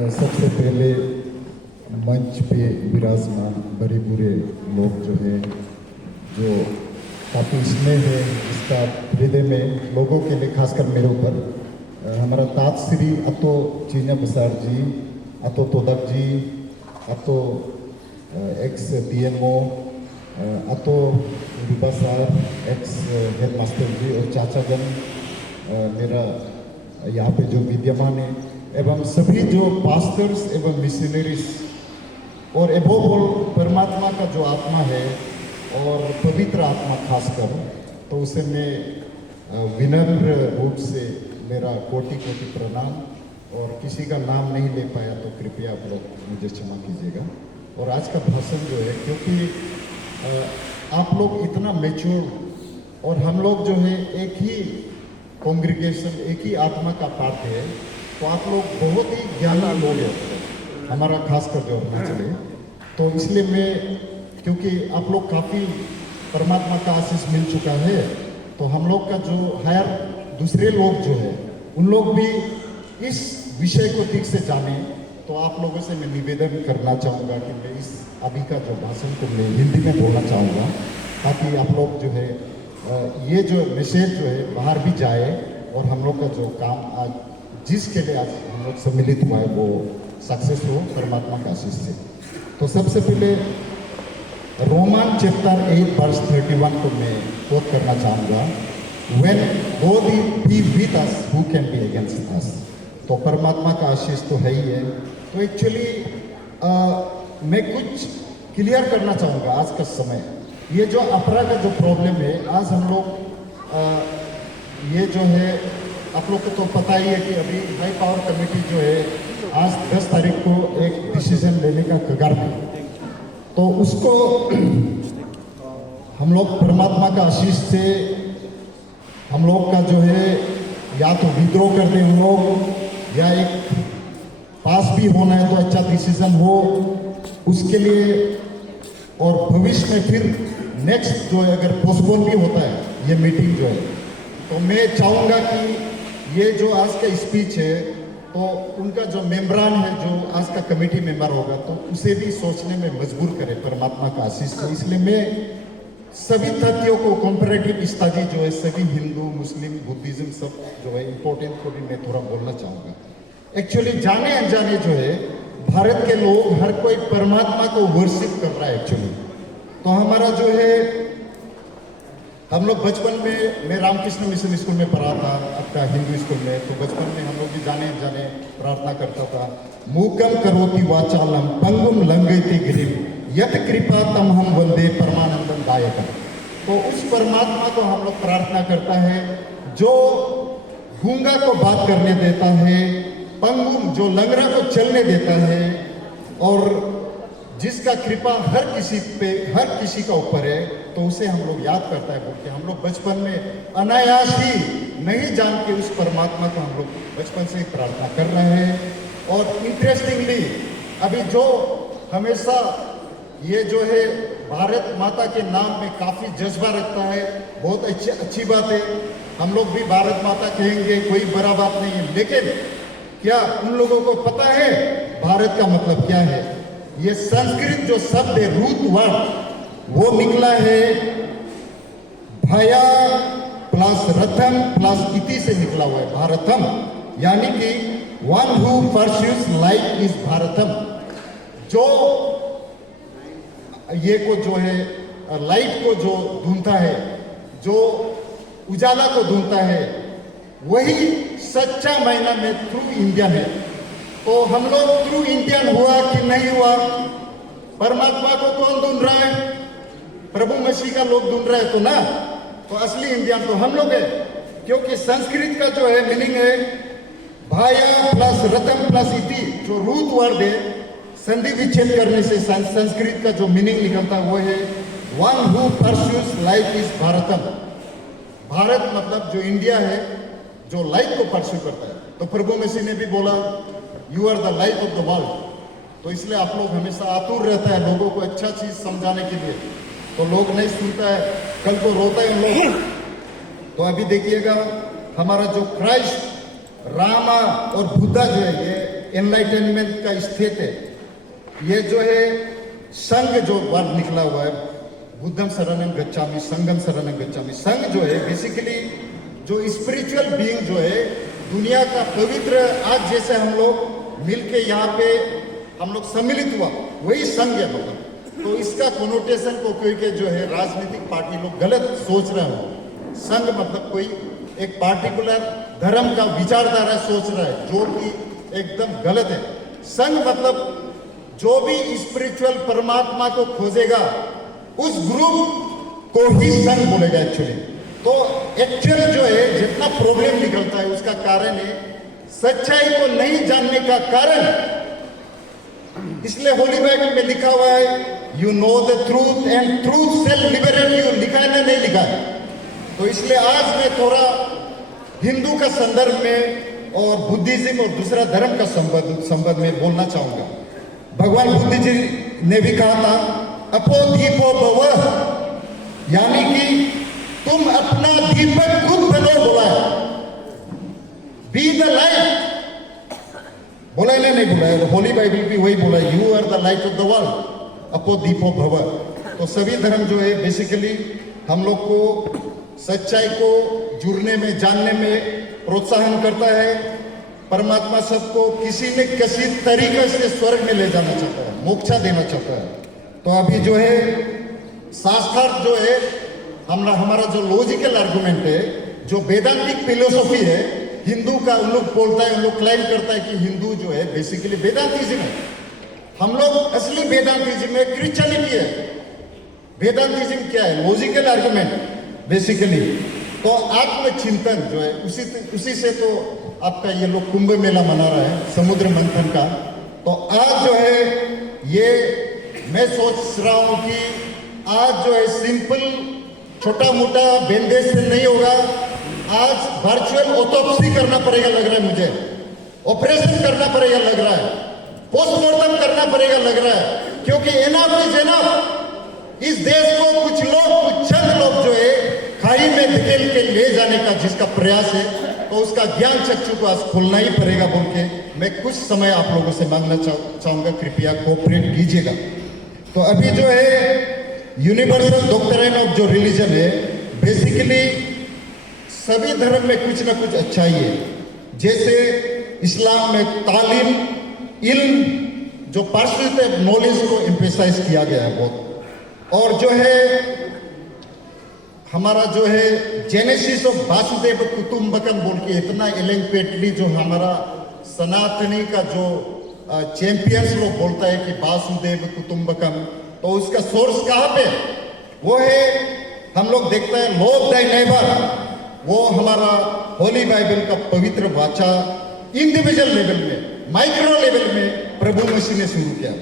सबसे पहले मंच पे विराजमान बड़े बुरे लोग जो है, जो काफ़ी स्नेह है इसका हृदय में लोगों के लिए, खासकर मेरे ऊपर हमारा ताज श्री अतो चीना बसार जी, अतो तोदक जी, अतो एक्स DMO, अतो रिबा सार एक्स हेड मास्टर जी और चाचागण मेरा यहाँ पे जो विद्यमान है, एवं सभी जो पास्टर्स एवं मिशनरीज और एबोव ऑल परमात्मा का जो आत्मा है और पवित्र आत्मा खासकर, तो उसे मैं विनम्र रूप से मेरा कोटि कोटि प्रणाम, और किसी का नाम नहीं ले पाया तो कृपया आप लोग मुझे क्षमा कीजिएगा। और आज का भाषण जो है, क्योंकि आप लोग इतना मेच्योर और हम लोग जो है एक ही कॉन्ग्रीगेशन, एक ही आत्मा का पार्ट है, तो आप लोग बहुत ही ज्ञानी लोग हैं, हमारा खासकर जो अरुणाचल, तो इसलिए मैं, क्योंकि आप लोग काफ़ी परमात्मा का आशीष मिल चुका है, तो हम लोग का जो हायर दूसरे लोग जो है उन लोग भी इस विषय को ठीक से जाने, तो आप लोगों से मैं निवेदन करना चाहूँगा कि मैं इस अभी का जो भाषण को मैं हिंदी में बोलना चाहूँगा, ताकि आप लोग जो है ये जो मैसेज जो है बाहर भी जाए, और हम लोग का जो काम आज जिसके लिए आज हम लोग सम्मिलित हुआ है वो सक्सेस हो परमात्मा का आशीष से। तो सबसे पहले रोमन चैप्टर 8 वर्स 31 को मैं कोट करना चाहूँगा, when God be with us who can be against us. तो परमात्मा का आशीष तो है ही है। तो एक्चुअली मैं कुछ क्लियर करना चाहूँगा आज का समय, ये जो अपरा का जो प्रॉब्लम है, आज हम लोग ये जो है, आप लोग को तो पता ही है कि अभी हाई पावर कमेटी जो है आज 10 तारीख को एक डिसीजन लेने का कगार में, तो उसको हम लोग परमात्मा का आशीष से हम लोग का जो है या तो विद्रोह कर दें हम लोग, या एक पास भी होना है तो अच्छा डिसीजन हो उसके लिए, और भविष्य में फिर नेक्स्ट जो है अगर पोस्टपोन भी होता है ये मीटिंग जो है, तो मैं चाहूँगा कि ये जो आज का स्पीच है, तो उनका जो मेम्बरान है, जो आज का कमेटी मेंबर होगा, तो उसे भी सोचने में मजबूर करे परमात्मा का आशीष से। इसलिए मैं सभी तथ्यों को, कंपैरेटिव स्टडी जो है सभी हिंदू, मुस्लिम, बुद्धिज्म सब जो है इम्पोर्टेंट को भी मैं थोड़ा बोलना चाहूँगा। एक्चुअली जाने अनजाने जो है भारत के लोग हर कोई परमात्मा को वर्शिप कर रहा है एक्चुअली। तो हमारा जो है, हम लोग बचपन में, मैं रामकृष्ण मिशन स्कूल में पढ़ा था आपका हिंदू स्कूल में, तो बचपन में हम लोग भी जाने जाने प्रार्थना करता था, मूकम करोति वाचालम पंगुम लंघयते गिरिम यत कृपा तम हम वंदे परमानंदम दायकम। तो उस परमात्मा को हम लोग प्रार्थना करता है जो गूंगा को बात करने देता है, पंगुम जो लंगड़ा को चलने देता है, और जिसका कृपा हर किसी पे, हर किसी का ऊपर है, तो उसे हम लोग याद करता है। बोलते हम लोग बचपन में अनायास ही नहीं जान के उस परमात्मा को हम लोग बचपन से ही प्रार्थना कर रहे हैं। और इंटरेस्टिंगली अभी जो हमेशा ये जो है भारत माता के नाम में काफ़ी जज्बा रखता है, बहुत अच्छी बात है, हम लोग भी भारत माता कहेंगे, कोई बड़ा बात नहीं है। लेकिन क्या उन लोगों को पता है भारत का मतलब क्या है? ये संस्कृत जो शब्द है, रूट वर्ड, वो निकला है भया प्लस रथम प्लस इति से निकला हुआ है, भारतम, यानी कि one who pursues life is Bharatam. जो ये को जो है लाइट को जो ढूंढता है, जो उजाला को ढूंढता है, वही सच्चा मायना में ट्रू इंडियन है। तो हम लोग ट्रू इंडियन हुआ कि नहीं हुआ? परमात्मा को कौन ढूंढ रहा है? प्रभु मसीह का लोग ढूंढ रहे, तो ना, तो असली इंडियन तो हम लोग है। क्योंकि संस्कृत का जो है मीनिंग है भाया प्लस रतम प्लस इति, जो रूट वर्ड है, संधि विच्छेद करने से संस्कृत का जो मीनिंग निकलता है वो है one who pursues life is Bharatam. Bharat मतलब जो इंडिया है, जो लाइफ को परस्यू करता है। तो प्रभु मसीह ने भी बोला you are the light of the world. तो इसलिए आप लोग हमेशा आतुर रहता है लोगों को अच्छा चीज समझाने के लिए, तो लोग नहीं सुनता है, कल को रोता है उन लोग। तो अभी देखिएगा हमारा जो क्राइस्ट, रामा और बुद्धा जो है, ये एनलाइटनमेंट का स्थित है। ये जो है संघ जो वर्ड निकला हुआ है, बुद्धम शरणं गच्छामि, संघम शरणं गच्छामि। संघ जो है बेसिकली जो स्पिरिचुअल बीइंग जो है दुनिया का पवित्र, आज जैसे हम लोग मिलके यहाँ पे हम लोग सम्मिलित हुआ, वही संघ है मतलब। तो इसका कोनोटेशन को कोई के जो है राजनीतिक पार्टी लोग गलत सोच रहे हो। संघ मतलब कोई एक पार्टिकुलर धर्म का विचारधारा सोच रहा है, जो कि एकदम गलत है। संघ मतलब जो भी स्पिरिचुअल परमात्मा को खोजेगा उस ग्रुप को ही संघ बोलेगा एक्चुअली। तो एक्चुअल जो है जितना प्रॉब्लम निकलता है उसका कारण है सच्चाई को नहीं जानने का कारण। इसलिए होली बाइबल में लिखा हुआ है you know the truth and truth shall liberate you. लिखा है ना, नहीं लिखा है? तो इसलिए आज मैं थोड़ा हिंदू का संदर्भ में और बुद्धिज्म और दूसरा धर्म का संबंध में बोलना चाहूंगा। भगवान बुद्ध जी ने भी कहा था अपो दीपो भव, यानी कि तुम अपना दीपक खुद बनो, बोला है। बी द लाइट, बोला है ना, नहीं बोला है? होली बाइबल भी वही बोला है, you are the light of the world, अपो दीपो भव। तो सभी धर्म जो है बेसिकली हम लोग को सच्चाई को जुड़ने में, जानने में प्रोत्साहन करता है। परमात्मा सबको किसी न किसी तरीके से स्वर्ग में ले जाना चाहता है, मोक्षा देना चाहता है। तो अभी जो है शास्त्रार्थ जो है हमारा जो लॉजिकल आर्गुमेंट है, जो वेदांतिक फिलोसॉफी है हिंदू का, उन लोग बोलता है, उन लोग क्लेम करता है कि हिंदू जो है बेसिकली वेदांतिज्म है। हम लोग असली वेदांतिज्म है, क्रिश्चियनिटी है। वेदांतिज्म क्या है? Logical argument basically. तो आत्मचिंतन जो है उसी से तो आपका ये लोग कुंभ मेला मना रहा है, समुद्र मंथन का। तो आज जो है ये मैं सोच रहा हूं कि आज जो है सिंपल छोटा मोटा बैंडेज से नहीं होगा। आज वर्चुअल ऑटोप्सी करना पड़ेगा लग रहा है मुझे, ऑपरेशन करना पड़ेगा लग रहा है, पोस्टमार्टम करना पड़ेगा लग रहा है, क्योंकि एनफ इज एनफ। इस देश को कुछ चंद लोग जो है खाई में धकेल के ले जाने का जिसका प्रयास है, तो उसका ज्ञान चक्षु को आज खोलना ही पड़ेगा बोल के मैं कुछ समय आप लोगों से मांगना चाहूंगा, कृपया कोऑपरेट कीजिएगा। तो अभी जो है यूनिवर्सल डॉक्ट्राइन ऑफ जो रिलीजन है, बेसिकली सभी धर्म में कुछ ना कुछ अच्छाई है। जैसे इस्लाम में तालीम, इल्म, जो परस्यूट ऑफ नॉलेज को एम्फेसाइज किया गया है बहुत। और जो है हमारा जो है जेनेसिस ऑफ वासुदेव कुटुंबकम बोल के इतना एलिंक्वेटली जो हमारा सनातनी का जो चैंपियंस लोग बोलता है कि वासुदेव कुटुंबकम, तो उसका सोर्स कहाँ पे? वो है, हम लोग देखते हैं लव दाई नेबर, वो हमारा होली बाइबल का पवित्र वाचा इंडिविजुअल लेवल में, माइक्रो लेवल में प्रभु मसीह ने शुरू किया।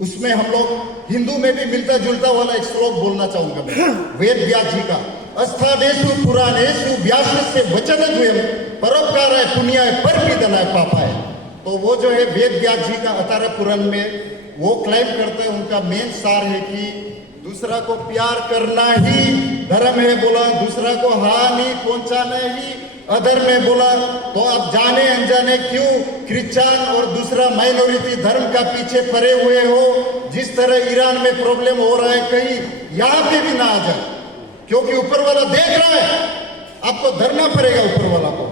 उसमें हम लोग हिंदू में भी मिलता जुलता वाला एक श्लोक बोलना चाहूंगा मैं, वेद व्यास जी का, अस्थादेशु पुराणेशु व्यासस्य वचनद्वयम् परोपकाराय पुण्याय परपीडनाय पापाय। तो वो जो है वेद व्यास जी का अवतार पुराण में वो क्लेम करते हैं, उनका मेन सार है कि दूसरा को प्यार करना ही धर्म है बोला, दूसरा को हानि पहुंचाना ही अधर्म है बोला। तो आप जाने अनजाने क्यों क्रिश्चियन और दूसरा माइनॉरिटी धर्म का पीछे पड़े हुए हो? जिस तरह ईरान में प्रॉब्लम हो रहा है, कहीं यहाँ पे भी ना आ जाए, क्योंकि ऊपर वाला देख रहा है, आपको धरना पड़ेगा ऊपर वाला को।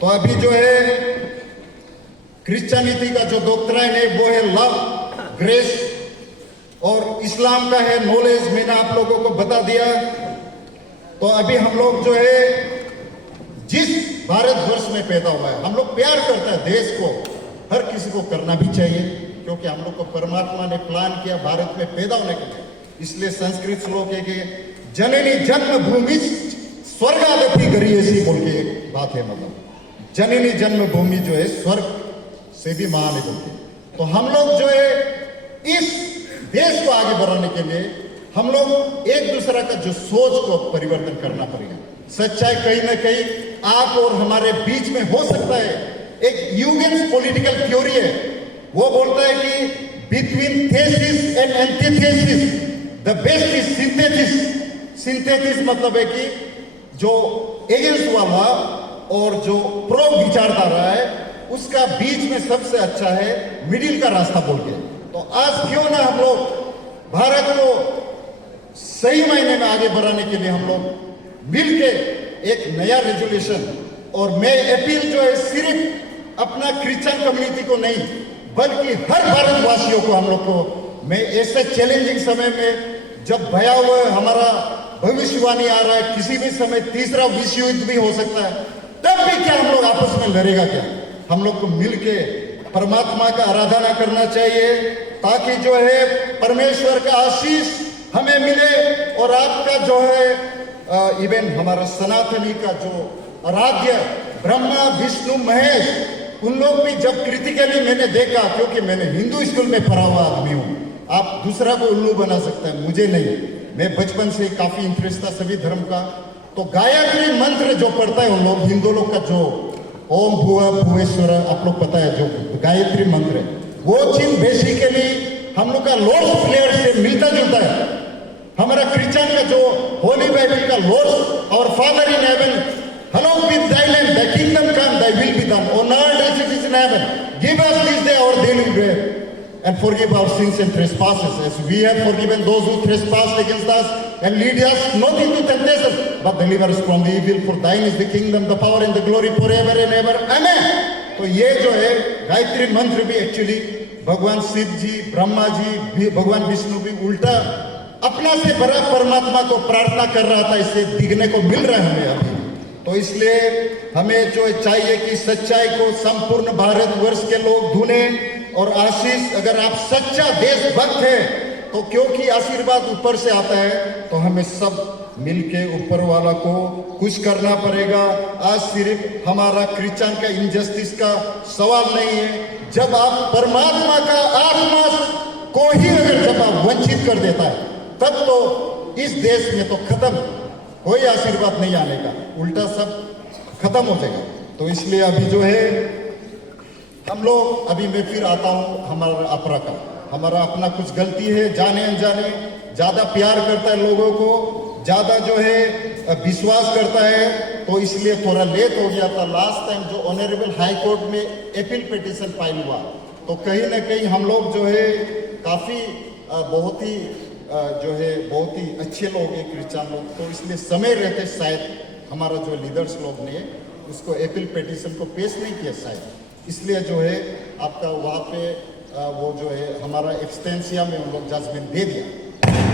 तो अभी जो है क्रिश्चियनिटी का जो डॉक्ट्राइन है वो है लव, ग्रेस, और इस्लाम का है नॉलेज। मैंने आप लोगों को बता दिया। तो अभी हम लोग जो है जिस भारतवर्ष में पैदा हुआ है, हम लोग प्यार करते हैं देश को, हर किसी को करना भी चाहिए, क्योंकि हम लोग को परमात्मा ने प्लान किया भारत में पैदा होने के लिए। इसलिए संस्कृत श्लोक है कि जननी जन्मभूमि स्वर्गादपि गरीयसी बोल के एक बात है, मतलब जननी जन्मभूमि जो है स्वर्ग से भी महान है बोल के। तो हम लोग जो है इस देश को आगे बढ़ाने के लिए हम लोग एक दूसरा का जो सोच को परिवर्तन करना पड़ेगा। सच्चाई कहीं ना कहीं आप और हमारे बीच में हो सकता है। एक यूगेंस पॉलिटिकल थ्योरी है, वो बोलता है कि between thesis and antithesis the best is synthesis. Synthesis मतलब है कि जो एगेंस्ट वाला और जो प्रो विचारधारा है उसका बीच में सबसे अच्छा है मिडिल का रास्ता बोल के। तो आज क्यों ना हम लोग भारत को सही मायने में आगे बढ़ाने के लिए हम लोग मिलके एक नया रेजोल्यूशन, और मैं अपील जो है सिर्फ अपना क्रिश्चियन कम्युनिटी को नहीं बल्कि हर भारतवासियों को, हम लोग को, मैं ऐसे चैलेंजिंग समय में जब भयावह हमारा भविष्यवाणी आ रहा है, किसी भी समय तीसरा विश्व युद्ध भी हो सकता है, तब भी क्या हम लोग आपस में लड़ेगा क्या? हम लोग को मिलके परमात्मा का आराधना करना चाहिए ताकि जो है परमेश्वर का आशीष हमें मिले, और आपका जो है इवन हमारा सनातनी का जो आराध्य ब्रह्मा विष्णु महेश, उन लोग भी जब क्रिटिकली मैंने देखा, क्योंकि मैंने हिंदू स्कूल में पढ़ा हुआ आदमी हूँ, आप दूसरा को उल्लू बना सकते हैं, मुझे नहीं। मैं बचपन से काफी इंटरेस्ट था सभी धर्म का। तो गायत्री मंत्र जो पढ़ता है उन लोग हिंदू लोग का, जो ओम भुवा भुवेश्वर, आप लोग पता है जो गायत्री मंत्र है, वो चीज बेसिकली हम लोग का लॉर्ड्स प्रेयर से मिलता जुलता है। हमारा क्रिश्चियन का जो होली बाइबल का लॉर्ड्स और father in heaven, hallowed be thy name, thy kingdom come, thy will be done on earth as it is in heaven. Give us this day our daily bread, and forgive our sins and trespasses, as we have forgiven those who trespass against us, and lead us not into temptation, but deliver us from the evil. For thine is the kingdom, the power, and the glory forever and ever. Amen. तो ये जो है गायत्री मंत्र भी actually भगवान शिव जी, ब्रह्मा जी, भगवान विष्णु भी उल्टा अपना से बड़ा परमात्मा को प्रार्थना कर रहा था, इससे दिखने को मिल रहा है हमें अभी। तो इसलिए हमें जो चाहिए कि सच्चाई को संपूर्ण भारतवर्ष के लोग ढूंढे, और आशीष, अगर आप सच्चा देशभक्त है तो क्योंकि आशीर्वाद ऊपर से आता है, तो हमें सब मिलके ऊपर वाला को कुछ करना पड़ेगा। आज सिर्फ हमारा क्रिश्चियन का इनजस्टिस का सवाल नहीं है, जब आप परमात्मा का आत्मा को ही अगर जब आप वंचित कर देता है, तब तो इस देश में तो खत्म, कोई आशीर्वाद नहीं आने का, उल्टा सब खत्म हो जाएगा। तो इसलिए अभी जो है हम लोग, अभी मैं फिर आता हूँ हमारा अपरा का, हमारा अपना कुछ गलती है, जाने अनजाने ज्यादा प्यार करता है लोगों को, ज्यादा जो है विश्वास करता है, तो इसलिए थोड़ा लेट हो गया था। लास्ट टाइम जो ऑनरेबल हाई कोर्ट में अपील पिटीशन फाइल हुआ, तो कहीं ना कहीं हम लोग जो है काफी बहुत ही जो है बहुत ही अच्छे लोग हैं क्रिश्चियन लोग, तो इसलिए समय रहते शायद हमारा जो लीडर्स लोग ने उसको अपील पिटीशन को पेश नहीं किया शायद, इसलिए जो है आपका वहाँ पे वो जो है हमारा एक्सटेंसिया में उन लोग जजमेंट दे दिया।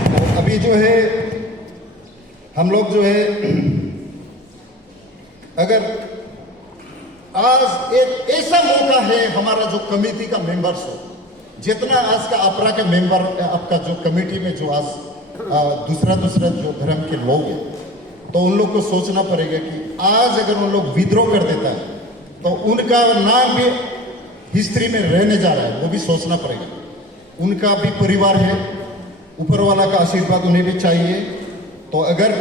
तो अभी जो है हम लोग जो है अगर आज एक ऐसा मौका है, हमारा जो कमेटी का मेंबर्स हो, जितना आज का अपरा के मेंबर, आपका जो कमेटी में जो आज दूसरा जो धर्म के लोग हैं, तो उन लोग को सोचना पड़ेगा कि आज अगर उन लोग विद्रोह कर देता है तो उनका नाम भी हिस्ट्री में रहने जा रहा है, वो भी सोचना पड़ेगा। उनका भी परिवार है, ऊपर वाला का आशीर्वाद उन्हें भी चाहिए। तो अगर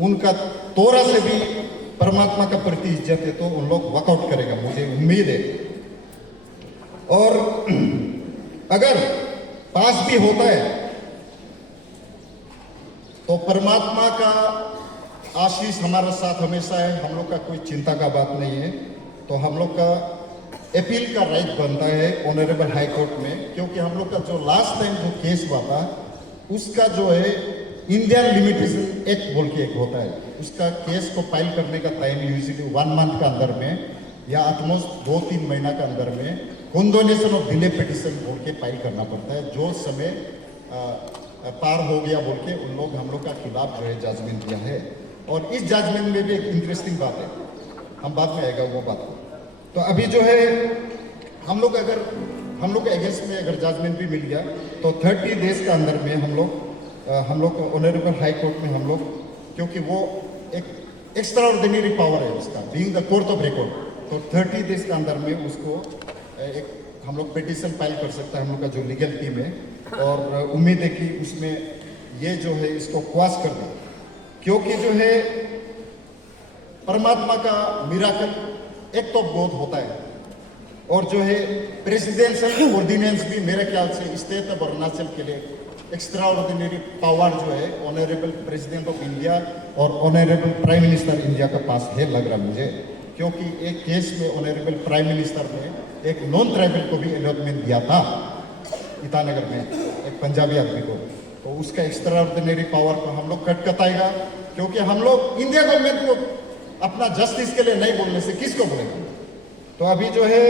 उनका तोरा से भी परमात्मा का प्रति इज्जत है तो उन लोग वर्कआउट करेगा, मुझे उम्मीद है। और अगर पास भी होता है तो परमात्मा का आशीष हमारे साथ हमेशा है, हम लोग का कोई चिंता का बात नहीं है। तो हम लोग का अपील का राइट बनता है ऑनरेबल हाई कोर्ट में, क्योंकि हम लोग का जो लास्ट टाइम जो केस हुआ था उसका जो है इंडियन लिमिटेशन एक्ट बोल के एक होता है, उसका केस को फाइल करने का टाइम यूजुअली 1 मंथ का अंदर में या ऑलमोस्ट 2-3 महीना का अंदर में कॉन्डोनेशन ऑफ डिले पिटीशन बोल के फाइल करना पड़ता है। जो समय पार हो गया बोल के उन लोग हम लोग का खिलाफ जो है जजमेंट दिया है। और इस जजमेंट में भी एक इंटरेस्टिंग बात है, हम बाद में आएगा वो बात। तो अभी जो है हम लोग अगर हम लोग अगेंस्ट में अगर जजमेंट भी मिल गया तो 30 डेज का अंदर में हम लोग ऑनरेबल हाई कोर्ट में हम लोग, क्योंकि वो एक एक्स्ट्रा ऑर्डिनरी पावर है उसका, being the court of record, तो 30 डेज के अंदर में उसको एक हम लोग पिटीशन फाइल कर सकते हैं, हम लोग का जो लीगल टीम है। और उम्मीद है कि उसमें ये जो है इसको क्वाश कर दे, क्योंकि जो है परमात्मा का मिराकल एक्ट ऑफ गॉड होता है। और जो है प्रेसिडेंशियल ऑर्डिनेंस भी मेरे ख्याल से स्टेट ऑफ अरुणाचल के लिए एक्स्ट्रा ऑर्डिनरी पावर जो है ऑनरेबल प्रेसिडेंट ऑफ इंडिया और ऑनरेबल प्राइम मिनिस्टर इंडिया के पास है, लग रहा मुझे। क्योंकि एक केस में ऑनरेबल प्राइम मिनिस्टर ने एक नॉन ट्राइबल को भी अलॉटमेंट दिया था ईटानगर में, एक पंजाबी आदमी को। तो उसका एक्स्ट्रा ऑर्डिनरी पावर को हम लोग कटकटाएगा, क्योंकि हम लोग इंडिया गवर्नमेंट को अपना जस्टिस के लिए नहीं बोलने से किसको बोलेंगे। तो अभी जो है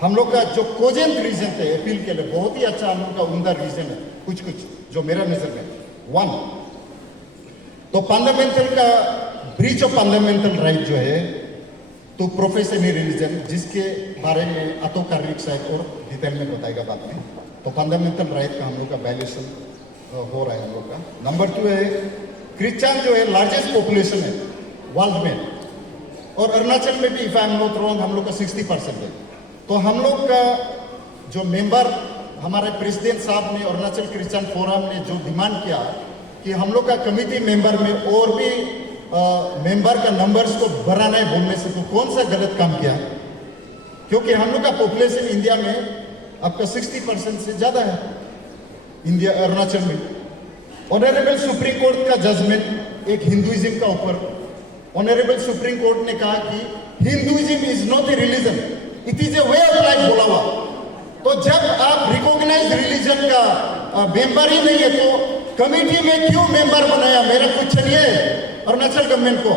हम लोग का जो कोजेंट रीजन थे अपील के लिए, बहुत ही अच्छा हम लोग का उम्दा रीजन है, कुछ जो मेरा नजर में। वन तो फंडामेंटल का ब्रीच ऑफ फंडामेंटल राइट जो है तो प्रोफेस एनी रिलीजन, जिसके बारे में अतो कार्मिक शायद और डिटेल में बताएगा बाद में। तो फंडामेंटल राइट का हम लोग का वायलेशन हो रहा है हम लोग का। नंबर 2 है क्रिश्चियन जो है लार्जेस्ट पॉपुलेशन है वर्ल्ड में, और अरुणाचल में भी if I am not wrong हम लोग का 60% है। तो हम लोग का जो मेंबर हमारे प्रेसिडेंट साहब ने अरुणाचल क्रिश्चियन फोरम ने जो डिमांड किया कि हम लोग का कमिटी मेंबर में और भी मेंबर का नंबर्स को बढ़ाना है बोलने से, तो कौन सा गलत काम किया? क्योंकि हम लोग का पॉपुलेशन इंडिया में आपका 60% से ज्यादा है इंडिया अरुणाचल में। ऑनरेबल सुप्रीम कोर्ट का जजमेंट एक हिंदुइज्म का ऊपर, ऑनरेबल सुप्रीम कोर्ट ने कहा कि Hinduism is not a religion, it is a way of life बोला हुआ। तो जब आप रिकॉग्नाइज रिलीजन का मेंबर ही नहीं है तो कमेटी में क्यों मेंबर बनाया? मेरा क्वेश्चन ये है अरुणाचल गवर्नमेंट को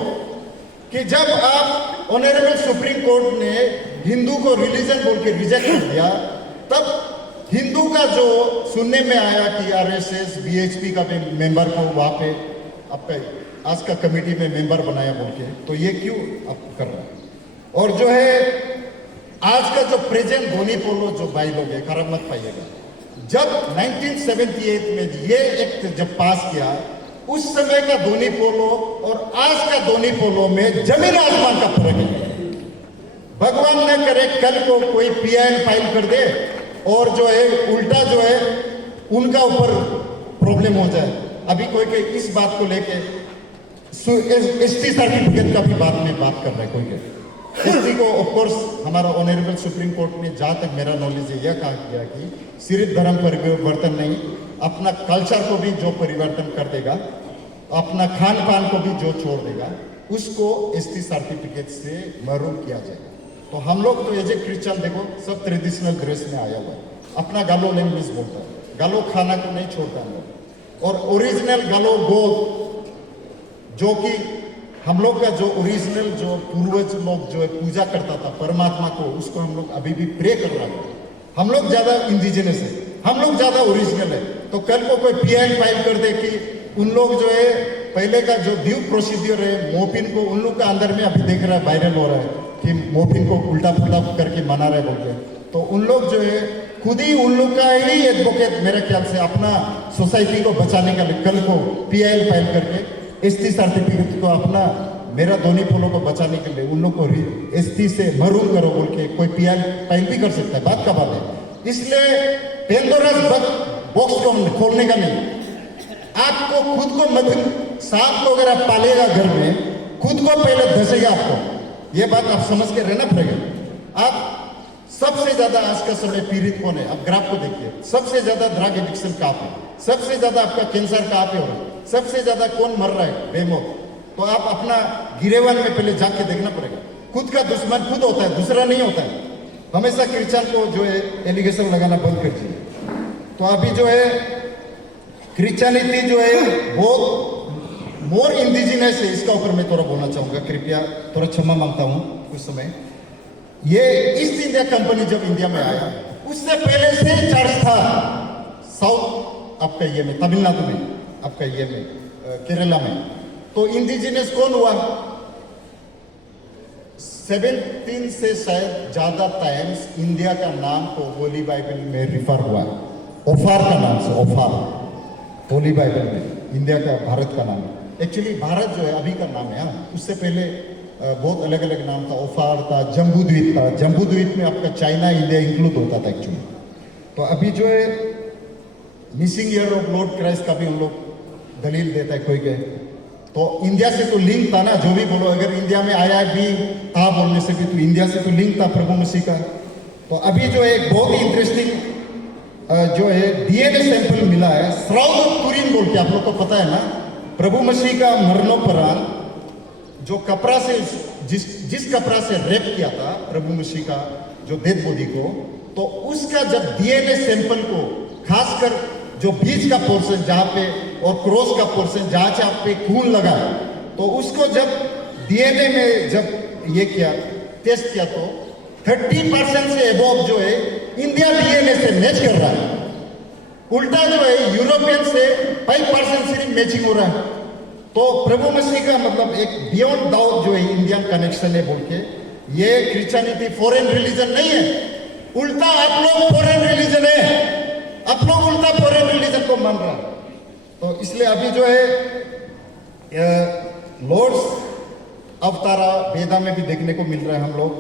कि जब आप ऑनरेबल सुप्रीम कोर्ट ने हिंदू को रिलीजन बोल के रिजेक्ट कर दिया, तब हिंदू का जो सुनने में आया कि आरएसएस बीएचपी का भी मेंबर को वहां पे आपका आज का कमेटी में मेंबर बनाया बोल के, तो ये क्यों आप कर रहे हैं? और जो है आज का जो प्रेजेंट धोनी पोलो जो भाई लोग है, खराब मत पाइएगा, जब 1978 में ये एक्ट जब पास किया, उस समय का धोनी पोलो और आज का धोनी पोलो में जमीन आसमान का फर्क है। भगवान न करे कल को कोई पीआईएल फाइल कर दे और जो है उल्टा जो है उनका ऊपर प्रॉब्लम हो जाए। अभी कोई के इस बात को लेके एसटी सर्टिफिकेट का भी बाद में बात कर रहे हैं कोई के। एसटी को ऑफ कोर्स हमारा ऑनरेबल सुप्रीम कोर्ट ने जहाँ तक मेरा नॉलेज है यह कहा गया कि सिर्फ धर्म परिवर्तन नहीं, अपना कल्चर को भी जो परिवर्तन कर देगा, अपना खान पान को भी जो छोड़ देगा, उसको एसटी सर्टिफिकेट से महरूम किया जाएगा। तो हम लोग तो एज ए क्रिश्चियन देखो सब ट्रेडिशनल ड्रेस में आया हुआ है, अपना गालो लैंग्वेज बोलता है, गालो खाना को नहीं छोड़ता हम लोग। और ओरिजिनल गालो गोद जो कि हम लोग का जो ओरिजिनल जो पूर्वज लोग जो है पूजा करता था परमात्मा को, उसको हम लोग अभी भी प्रे कर रहे हैं। हम लोग ज्यादा इंडिजिनस है, हम लोग ज्यादा ओरिजिनल है। तो कल को कोई पीआईएल फाइल कर दे कि उन लोग जो है पहले का जो ड्यू प्रोसीजर है मोपिन को, उन लोग का अंदर में अभी देख रहा है वायरल हो रहा है कि मोपिन को उल्टा पुल्टा करके मना रहे बोलते, तो उन लोग जो है खुद ही उन लोग का ही एडवोकेट मेरे ख्याल से अपना सोसाइटी को बचाने का लिए कल को पीआईएल फाइल करके एसटी सर्टिफिकेट को अपना मेरा धोनी पोलो को बचाने के लिए उन लोग को एसटी से महरूम करो बोल के कोई पीआईएल फाइल भी कर सकता है, बात का बात है। इसलिए पेंडोरास बॉक्स को खोलने का नहीं, आपको खुद को मत सांप को अगर आप पालेगा घर में, खुद को पहले धसेगा आपको, ये बात आप समझ के रहना पड़ेगा। आप सबसे ज्यादा आज का समय पीड़ित कौन है? आप ग्राफ को देखिए, सबसे ज्यादा ड्रग एडिक्शन कहाँ पे, सबसे ज्यादा आपका कैंसर कहाँ पे हो रहा है, सबसे ज्यादा कौन मर रहा है बेमौत। तो आप अपना गिरेवान में पहले जाके देखना पड़ेगा। खुद का दुश्मन खुद होता है, दूसरा नहीं होता है। हमेशा क्रिश्चियन को जो है एलिगेशन लगाना बंद कर दीजिए। तो अभी जो है क्रिश्चियनिटी जो है बहुत मोर इंडिजिनस है, इसका ऊपर मैं थोड़ा बोलना चाहूंगा, कृपया थोड़ा क्षमा मांगता हूँ। कुछ समय ये ईस्ट इंडिया कंपनी जब इंडिया में आया, उससे पहले से चर्च था साउथ आपका ये में, तमिलनाडु में, आपका ये में, केरला में। तो इंडिजिनस कौन हुआ? 17 से शायद ज्यादा टाइम्स इंडिया का नाम तो होली बाइबल में रिफर हुआ, ओफार का नाम से, ओफार होली बाइबल में इंडिया का, भारत का नाम। एक्चुअली भारत जो है अभी का नाम है, उससे पहले बहुत अलग अलग नाम था, ओफार था, जम्बू द्वीप था। जम्बू द्वीप में आपका चाइना इंडिया इंक्लूड होता था एक्चुअली। तो अभी जो है missing year of Lord Christ का भी हम लोग दलील देता है कोई के, तो इंडिया से तो लिंक था ना, जो भी बोलो, अगर इंडिया में आया भी था बोलने से भी तो इंडिया से तो लिंक था प्रभु मसीह का। तो अभी जो है एक बहुत ही इंटरेस्टिंग जो है डीएनए सैंपल मिला है, श्राउड ऑफ तुरीन बोल के, आप लोग को पता है ना, प्रभु मसीह का मरणोपरांत जो कपड़ा से जिस कपड़ा से रेप किया था प्रभु मसीह का जो डेड बॉडी को, तो उसका जब डीएनए सैंपल को, खासकर जो बीच का पोर्शन जहां पे और क्रॉस का पोर्शन जहां पे खून लगा, तो उसको जब डीएनए में जब ये किया, टेस्ट किया, तो 30% से एबोव जो है इंडिया डीएनए से मैच कर रहा है। उल्टा जो है यूरोपियन से 5% सिर्फ मैचिंग हो रहा है। तो प्रभु मसीह का मतलब एक बियॉन्ड डाउट जो है इंडियन कनेक्शन है बोल के, ये क्रिश्चियनिटी फॉरेन रिलीजन नहीं है, उल्टा आप लोग फॉरेन रिलीजन है, आप लोग उल्टा फॉरेन रिलीजन को मान रहा है। तो इसलिए अभी जो है लॉर्ड्स अवतारा वेदा में भी देखने को मिल रहा है, हम लोग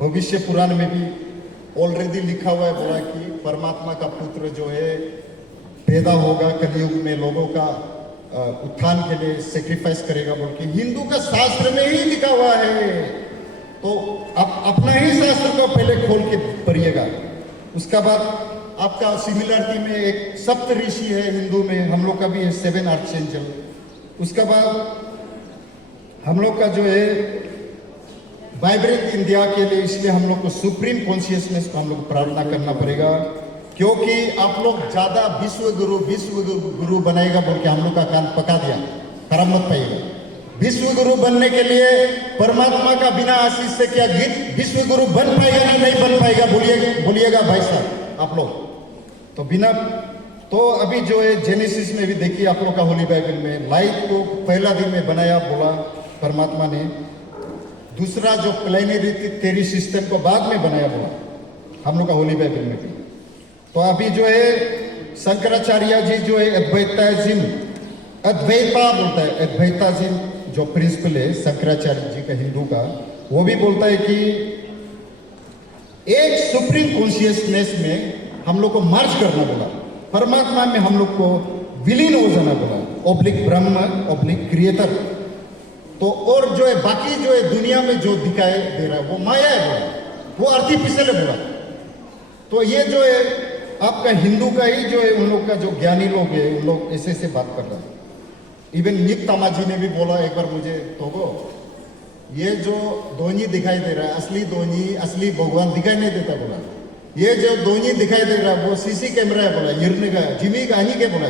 भविष्य पुराण में भी ऑलरेडी लिखा हुआ है, बोला कि परमात्मा का पुत्र जो है पैदा होगा कलयुग में, लोगों का उत्थान के लिए सेक्रीफाइस करेगा बोल के हिंदू का शास्त्र में ही लिखा हुआ है। तो आप अपना ही शास्त्र को पहले खोल के पढ़िएगा। उसका बाद आपका सिमिलरिटी में एक सप्त ऋषि है हिंदू में, हम लोग का भी है 7 आर्चएंजल। उसका बाद हम लोग का जो है वाइब्रेंट इंडिया के लिए, इसलिए हम लोग को सुप्रीम कॉन्शियसनेस को हम लोग प्रार्थना करना पड़ेगा, क्योंकि आप लोग ज्यादा विश्व गुरु बनाएगा बोल के हम लोग का कान पका दिया, खराब मत पाइएगा। विश्व गुरु बनने के लिए परमात्मा का बिना आशीष से क्या गीत विश्व गुरु बन पाएगा ना नहीं बन पाएगा, बोलिएगा भाई साहब आप लोग। तो बिना, तो अभी जो है जेनेसिस में भी देखिए आप लोग का होली बाइबल में, लाइट को पहला दिन में बनाया बोला परमात्मा ने, दूसरा जो प्लेनरी तेरी सिस्टम को बाद में बनाया बोला हम लोग का होली बाइबल में भी। तो अभी जो है शंकराचार्य जी जो है अद्वैता बोलता है, अद्वैताजिम जो प्रिंसिपल है शंकराचार्य जी का हिंदू का, वो भी बोलता है कि एक सुप्रीम कॉन्शियसनेस में हम लोग को मर्ज करना बोला, परमात्मा में हम लोग को विलीन हो जाना बोला, ऑब्लिक ब्रह्म ऑब्लिक क्रिएटर। तो और जो है बाकी जो है दुनिया में जो दिखाई दे रहा है वो माया है बोला, वो आर्टिफिशियल है बोला। तो ये जो है आपका हिंदू का ही जो है उन लोग का जो ज्ञानी लोग है, उन लोग ऐसे से बात कर रहे हैं। इवन निक तामाजी ने भी बोला एक बार मुझे, तो ये जो धोनी दिखाई दे रहा है असली धोनी, असली भगवान दिखाई नहीं देता बोला, ये जो धोनी दिखाई दे रहा है वो सीसी कैमरा है बोला, हिरने का जिमी कहानी के बोला।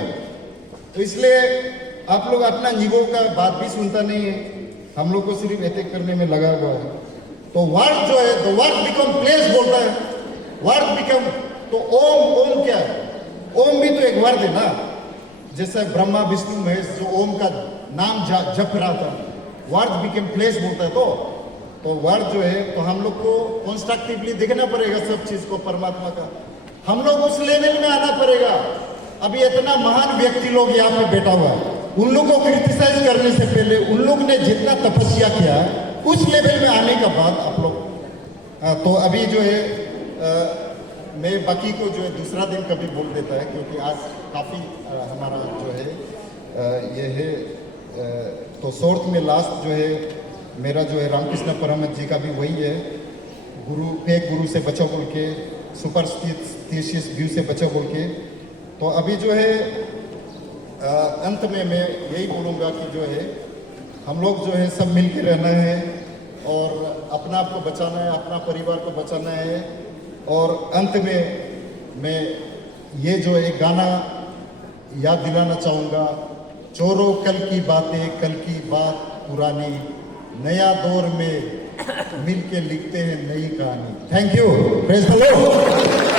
तो इसलिए आप लोग अपना निगो का बात भी सुनता नहीं है, हम लोग को सिर्फ अटैक करने में लगा हुआ है। तो वर्ड जो है, तो वर्ड बिकम प्लेस बोलता है, वर्ड बिकम, तो ओम क्या है, ओम भी तो एक वर्ड है ना, जैसे ब्रह्मा विष्णु महेश जो ओम का नाम जप रहा था, वर्ड बिकम प्लेस बोलता है। तो वर्ड जो है, तो हम लोग को कंस्ट्रक्टिवली देखना पड़ेगा सब चीज को परमात्मा का, हम लोग उस लेवल में आना पड़ेगा। अभी इतना महान व्यक्ति लोग यहाँ पे बैठा हुआ है, उन लोगों को क्रिटिसाइज करने से पहले उन लोग ने जितना तपस्या किया उस लेवल में आने का बाद आप लोग, तो अभी जो है मैं बाकी को जो है दूसरा दिन कभी बोल देता है, क्योंकि आज काफ़ी हमारा जो है ये है, तो शॉर्ट में लास्ट जो है मेरा जो है रामकृष्ण परमहंस जी का भी वही है, गुरु फेक गुरु से बचाओ बोल के, सुपरस्टिशियस व्यू से बचाओ बोल के। तो अभी जो है अंत में मैं यही बोलूँगा कि जो है हम लोग जो है सब मिल के रहना है और अपना आप को बचाना है, अपना परिवार को बचाना है। और अंत में मैं ये जो एक गाना याद दिलाना चाहूँगा, चोरों कल की बातें कल की बात पुरानी, नया दौर में मिल के लिखते हैं नई कहानी। Thank you, praise the Lord.